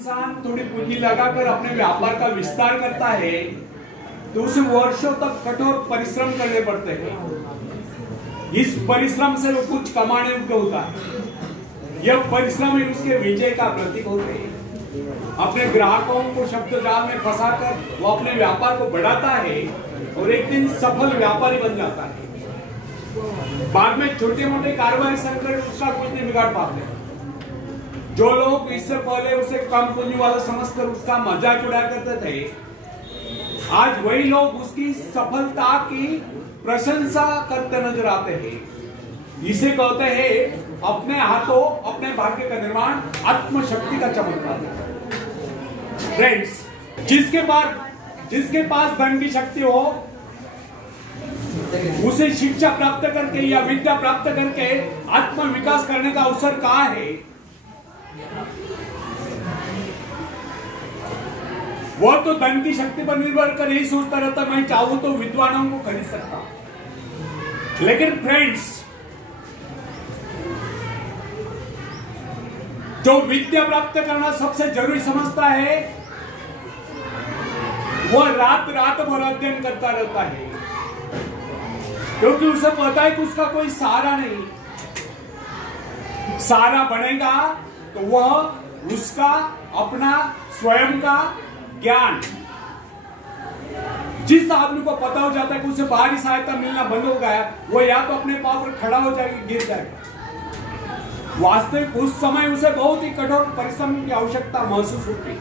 इंसान थोड़ी पूंजी लगाकर अपने व्यापार का विस्तार करता है तो उसे वर्षों तक कठोर परिश्रम करने पड़ते हैं। इस परिश्रम से वो कुछ कमाने योग्य होता है। यह परिश्रम ही उसके विजय का प्रतीक होते हैं। अपने ग्राहकों को शब्द जाल में फंसाकर वो अपने व्यापार को बढ़ाता है और एक दिन सफल व्यापारी बन जाता है। बाद में छोटे मोटे कारोबारी संकट उसका कुछ नहीं बिगाड़ पाते। जो लोग इससे पहले उसे कम पूंजी वाला समझकर उसका मजाक उड़ाया करते थे, आज वही लोग उसकी सफलता की प्रशंसा करते नजर आते हैं। इसे कहते हैं अपने हाथों अपने भाग्य का निर्माण, आत्मशक्ति का चमत्कार। फ्रेंड्स, जिसके पास धन की शक्ति हो उसे शिक्षा प्राप्त करके या विद्या प्राप्त करके आत्म विकास करने का अवसर कहाँ है? वो तो धन की शक्ति पर निर्भर कर यही सोचता रहता मैं चाहूं तो विद्वानों को खरीद सकता। लेकिन फ्रेंड्स, जो विद्या प्राप्त करना सबसे जरूरी समझता है वह रात भर अध्ययन करता रहता है, क्योंकि उसे पता है कि उसका कोई सहारा नहीं। सहारा बनेगा तो वह उसका अपना स्वयं का ज्ञान। जिस आदमी को पता हो जाता है कि उसे बाहरी सहायता मिलना बंद हो गया, वो या तो अपने पांव पर खड़ा हो जाएगा, गिर जाएगा। वास्तविक उस समय उसे बहुत ही कठोर परिश्रम की आवश्यकता महसूस होती है।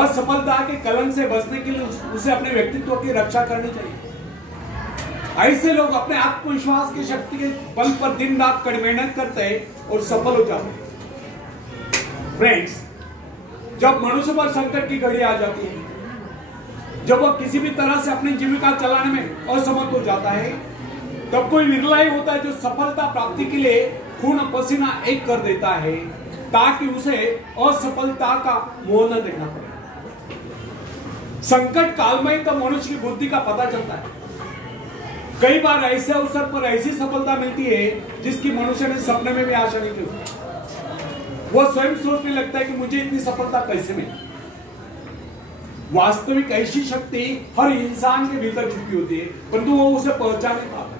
असफलता के कलंक से बचने के लिए उसे अपने व्यक्तित्व की रक्षा करनी चाहिए। ऐसे लोग अपने आत्मविश्वास की शक्ति के बल पर दिन रात कड़ी मेहनत करते हैं और सफल हो जाते हैं। फ्रेंड्स, जब मनुष्य पर संकट की घड़ी आ जाती है, जब वह किसी भी तरह से अपनी जीविका चलाने में असमर्थ हो जाता है, तब कोई विरला ही होता है जो सफलता प्राप्ति के लिए खून पसीना एक कर देता है ताकि उसे असफलता का मोह न देखना पड़े। संकट काल में तो मनुष्य की बुद्धि का पता चलता है। कई बार ऐसे अवसर पर ऐसी सफलता मिलती है जिसकी मनुष्य ने सपने में भी आशा नहीं की। वह स्वयं सोचने लगता है कि मुझे इतनी सफलता कैसे मिली। वास्तविक ऐसी शक्ति हर इंसान के भीतर छुपी होती है, परंतु वो उसे पहचान नहीं पाता।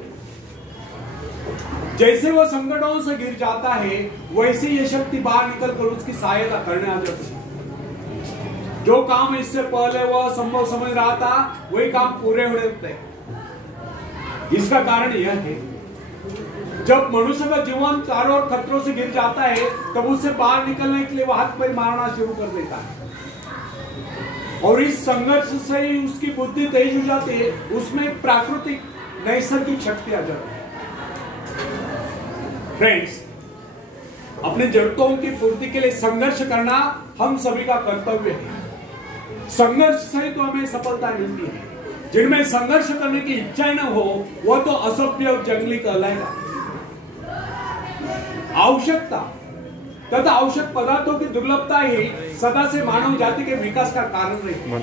जैसे वो संकटों से गिर जाता है, वैसे ये शक्ति बाहर निकलकर उसकी सहायता करने आ जाती है। जो काम इससे पहले वह संभव समझ रहा था, वही काम पूरे हो जाते हैं। इसका कारण यह है, जब मनुष्य का जीवन चारों ओर खतरों से घिर जाता है, तब उससे बाहर निकलने के लिए वह हाथ पैर मारना शुरू कर देता है और इस संघर्ष से ही उसकी बुद्धि तेज हो जाती है। उसमें प्राकृतिक नैसर्गिक शक्ति आ जाती है। फ्रेंड्स, अपने जरूरतों की पूर्ति के लिए संघर्ष करना हम सभी का कर्तव्य है। संघर्ष से तो हमें सफलता मिलती है। जिनमें संघर्ष करने की इच्छा न हो वह तो असभ्य और जंगली कहलाएगा। आवश्यकता तथा आवश्यक पदार्थों की दुर्लभता ही सदा से मानव जाति के विकास का कारण रही है।